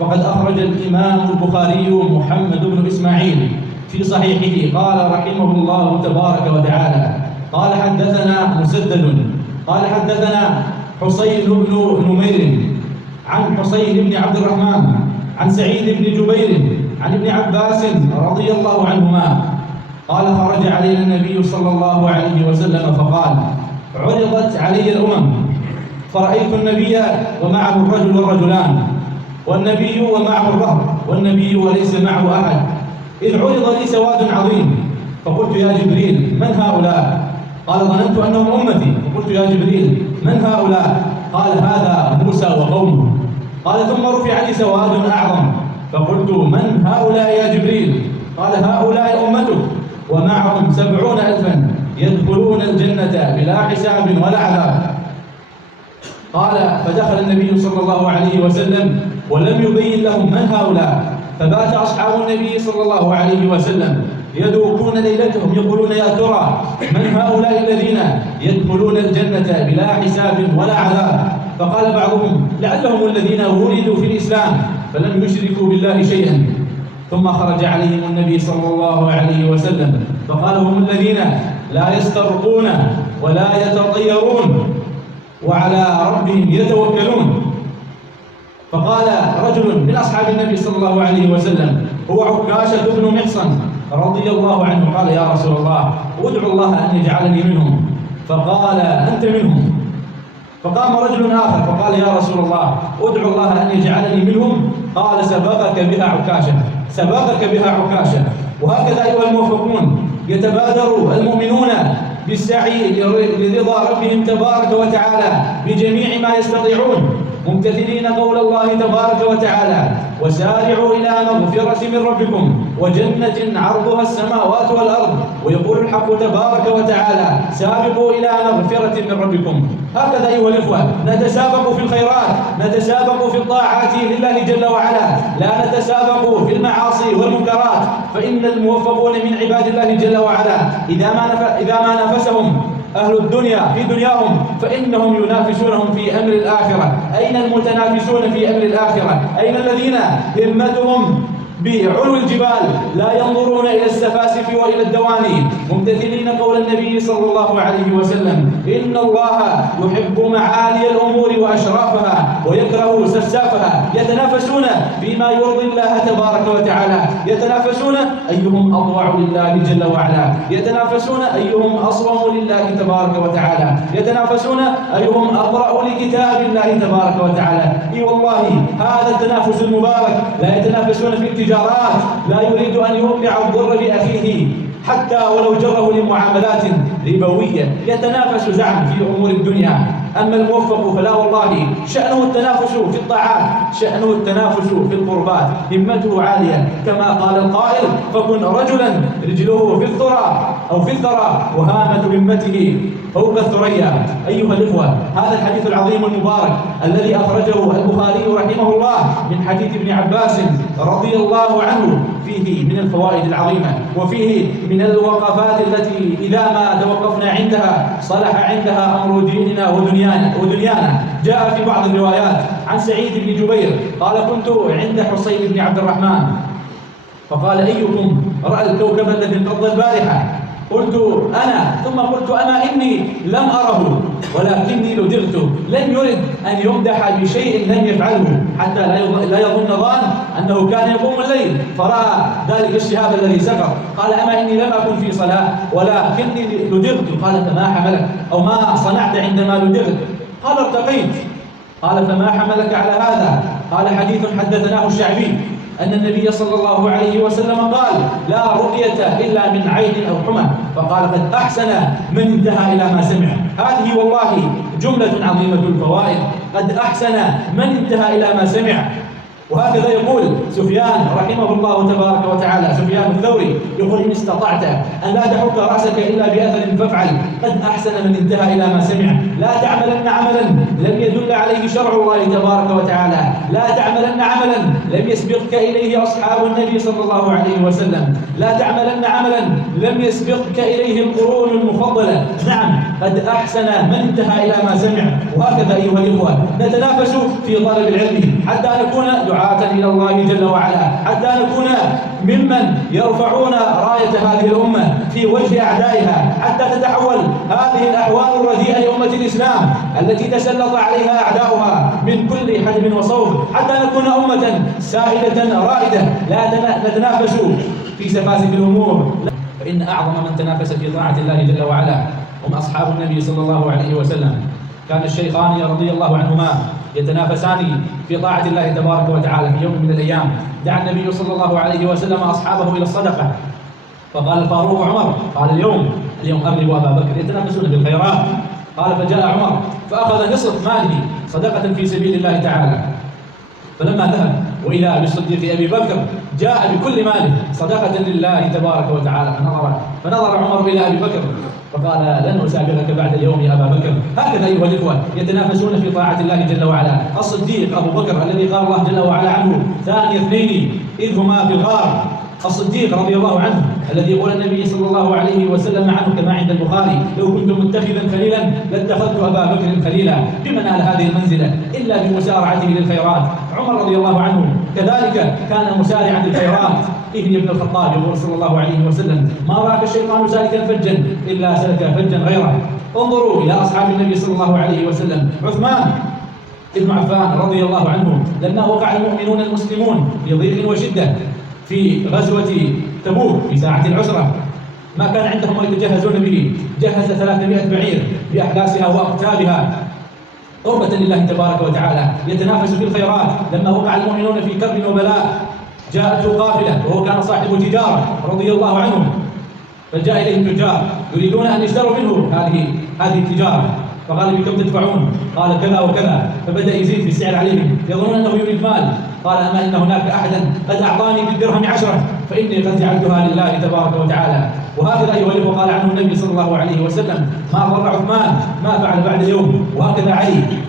فقد أخرج الإمام البخاري محمد بن إسماعيل في صحيحه قال رحمه الله تبارك وتعالى: قال حدثنا مسدد قال حدثنا حسين بن نمير عن حسين بن عبد الرحمن عن سعيد بن جبير عن ابن عباس رضي الله عنهما قال: خرج علينا النبي صلى الله عليه وسلم فقال: عرضت علي الأمم فرأيت النبي ومعه الرجل والرجلان، والنبي ومعه الرهط، والنبي وليس معه أحد، إذ عرض لي سواد عظيم، فقلت: يا جبريل من هؤلاء؟ قال: ظننت أنهم أمتي. فقلت: يا جبريل من هؤلاء؟ قال: هذا موسى وقومه. قال: ثم رفع لي سواد أعظم، فقلت: من هؤلاء يا جبريل؟ قال: هؤلاء أمتك ومعهم 70,000 يدخلون الجنة بلا حساب ولا عذاب. قال: فدخل النبي صلى الله عليه وسلم ولم يبين لهم من هؤلاء، فبات أصحاب النبي صلى الله عليه وسلم يدوكون ليلتهم يقولون: يا ترى من هؤلاء الذين يدخلون الجنة بلا حساب ولا عذاب؟ فقال بعضهم: لعلهم الذين ولدوا في الإسلام فلم يشركوا بالله شيئا. ثم خرج عليهم النبي صلى الله عليه وسلم فقال: هم الذين لا يسترقون ولا يتطيرون وعلى ربهم يتوكلون. فقال رجل من أصحاب النبي صلى الله عليه وسلم هو عكاشة بن محصن رضي الله عنه، قال: يا رسول الله ادعو الله أن يجعلني منهم. فقال: أنت منهم. فقام رجل آخر فقال: يا رسول الله ادعو الله أن يجعلني منهم. قال: سبقك بها عكاشة، سبقك بها عكاشة. وهكذا أيها الموفقون يتبادر المؤمنون بالسعي لرضا ربهم تبارك وتعالى بجميع ما يستطيعون، ممتثلين قول الله تبارك وتعالى: وسارعوا إلى مغفرة من ربكم وجنة عرضها السماوات والأرض. ويقول الحق تبارك وتعالى: سابقوا إلى مغفرة من ربكم. هكذا أيها الإخوة نتسابق في الخيرات، نتسابق في الطاعات لله جل وعلا، لا نتسابق في المعاصي والمنكرات، فإن الموفقون من عباد الله جل وعلا إذا ما نافسهم أهل الدنيا في دنياهم فإنهم ينافسونهم في أمر الآخرة. أين المتنافسون في أمر الآخرة؟ أين الذين همتهم بعلو الجبال لا ينظرون إلى السفاسف وإلى الدواني، ممتثلين قول النبي صلى الله عليه وسلم: إن الله يحب معالي الأمور وأشرافها ويكره سفسافها. يتنافسون فيما يرضي الله تبارك وتعالى، يتنافسون أيهم أطوع لله جل وعلا، يتنافسون أيهم أصوم لله تبارك وتعالى، يتنافسون أيهم أقرأ لكتاب الله تبارك وتعالى. إي والله هذا التنافس المبارك. لا يتنافسون في التجارات، لا يريد أن يوقع الضر بأخيه حتى ولو جره لمعاملات ربوية، يتنافس زعم في أمور الدنيا. أما الموفق فلا والله شأنه التنافس في الطاعات، شأنه التنافس في القربات، همته عالية كما قال القائل: فكن رجلا رجله في الثرى أو في الثرى وهامة همته فوق الثريا. أيها الإخوة، هذا الحديث العظيم المبارك الذي أخرجه البخاري رحمه الله من حديث ابن عباس رضي الله عنه فيه من الفوائد العظيمة، وفيه من الوقفات التي إذا ما توقفنا عندها صلح عندها أمر ديننا ودنيانا. جاء في بعض الروايات عن سعيد بن جبير قال: كنت عند حسين بن عبد الرحمن فقال: أيكم رأى الكوكب الذي انقض البارحة؟ قلت: أنا. ثم قلت: أما إني لم أره ولكني لدغت. لم يرد أن يمدح بشيء لم يفعله حتى لا يظن ظان أنه كان يقوم الليل فرأى ذلك الشهاب الذي سقط. قال: أما إني لم أكن في صلاة ولكني لدغت. قال: فما حملك أو ما صنعت عندما لدغت؟ قال: ارتقيت. قال: فما حملك على هذا؟ قال: حديث حدثناه الشعبي أن النبي صلى الله عليه وسلم قال: لا رقية إلا من عين أو حمى. فقال: قد أحسن من انتهى إلى ما سمع. هذه والله جملة عظيمة الفوائد. قد أحسن من انتهى إلى ما سمع. وهكذا يقول سفيان رحمه الله تبارك وتعالى، سفيان الثوري يقول: إن استطعت أن لا تحك رأسك إلا بأثر فافعل. قد أحسن من انتهى إلى ما سمع. لا تعملن عملا لم يدل عليه شرع الله تبارك وتعالى، لا تعملن عملا لم يسبقك إليه أصحاب النبي صلى الله عليه وسلم، لا تعملن عملا لم يسبقك إليه القرون المفضلة. نعم، قد أحسن من انتهى إلى ما سمع. وهكذا أيها الإخوة نتنافس في طلب العلم حتى نكون دعاة إلى الله جل وعلا، حتى نكون ممن يرفعون راية هذه الأمة في وجه أعدائها، حتى تتحول هذه الأحوال الرديئة لأمة الإسلام التي تسلط عليها أعداؤها من كل حدب وصوب، حتى نكون أمة سائدة رائدة لا نتنافس في سفاسف الأمور. فإن أعظم من تنافس في طاعة الله جل وعلا هم أصحاب النبي صلى الله عليه وسلم. كان الشيخان رضي الله عنهما يتنافسان في طاعة الله تبارك وتعالى. في يوم من الأيام دعا النبي صلى الله عليه وسلم أصحابه إلى الصدقة، فقال الفاروق عمر، قال اليوم أغلب أبا بكر، يتنافسون بالخيرات. قال فجاء عمر فأخذ نصف ماله صدقة في سبيل الله تعالى. فلما ذهب وإذا بالصديق أبي بكر جاء بكل ماله صدقة لله تبارك وتعالى، فنظر عمر إلى أبي بكر فقال لن أسابقك بعد اليوم يا أبا بكر. هكذا أيها الإخوة يتنافسون في طاعة الله جل وعلا. الصديق أبو بكر الذي قال الله جل وعلا عنه ثاني اثنين إذ هما في الغار، الصديق رضي الله عنه الذي يقول النبي صلى الله عليه وسلم عنه كما عند البخاري: لو كنت متخذا خليلا لاتخذت أبا بكر خليلا. بما نال هذه المنزلة إلا بمسارعته للخيرات. عمر رضي الله عنه كذلك كان مسارعا للخيرات. ابن الخطاب يقول صلى الله عليه وسلم: ما راك الشيطان سالكا فجا إلا سلك فجا غيره. انظروا إلى أصحاب النبي صلى الله عليه وسلم. عثمان ابن عفان رضي الله عنه لما وقع المؤمنون المسلمون في ضيق وشدة في غزوة تبوك في ساعة العسرة، ما كان عندهم ما يتجهزون به، جهز 300 بعير بأحداثها وأقتابها قربة لله تبارك وتعالى، يتنافس في الخيرات. لما وقع المؤمنون في كرب وبلاء جاءته قافلة وهو كان صاحب تجارة رضي الله عنه، فجاء إليه التجار يريدون أن يشتروا منه هذه التجارة، فقال: بكم تدفعون؟ قال: كذا وكذا. فبدأ يزيد في السعر عليهم، يظنون أنه يريد مال. قال: أما إن هناك أحدا قد أعطاني بالدرهم 10 فإني قد جعلتها لله تبارك وتعالى. وهكذا أيها الإخوة قال عنه النبي صلى الله عليه وسلم: ما ضر عثمان ما فعل بعد اليوم. وهكذا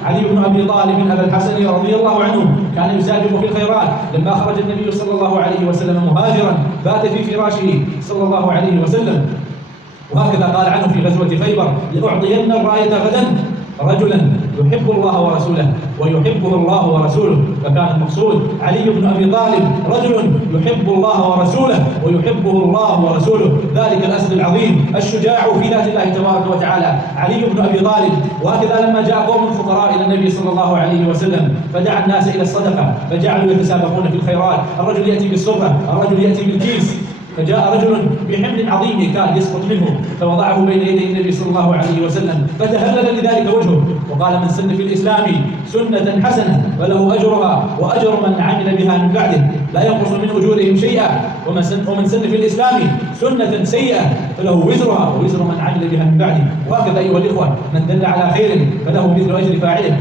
علي بن أبي طالب أبا الحسن رضي الله عنه كان يسابق في الخيرات. لما خرج النبي صلى الله عليه وسلم مهاجرا بات في فراشه صلى الله عليه وسلم. وهكذا قال عنه في غزوة خيبر: لأعطين الراية غدا رجلا يحب الله ورسوله ويحبه الله ورسوله. فكان المقصود علي بن أبي طالب رجل يحب الله ورسوله ويحبه الله ورسوله، ذلك الأسد العظيم الشجاع في ذات الله تبارك وتعالى علي بن أبي طالب. وهكذا لما جاء قوم فقراء إلى النبي صلى الله عليه وسلم فدعا الناس إلى الصدقة، فجعلوا يتسابقون في الخيرات، الرجل يأتي بالصرة، الرجل يأتي بالكيس. فجاء رجل بحمل عظيم كان يسقط منه فوضعه بين يدي النبي صلى الله عليه وسلم، فتهلل لذلك وجهه وقال: من سن في الإسلام سنة حسنة فله أجرها وأجر من عمل بها من بعده لا ينقص من أجورهم شيئا، ومن سن في الإسلام سنة سيئة فله وزرها ووزر من عمل بها من بعده. وهكذا أيها الإخوة من دل على خير فله مثل أجر فاعله.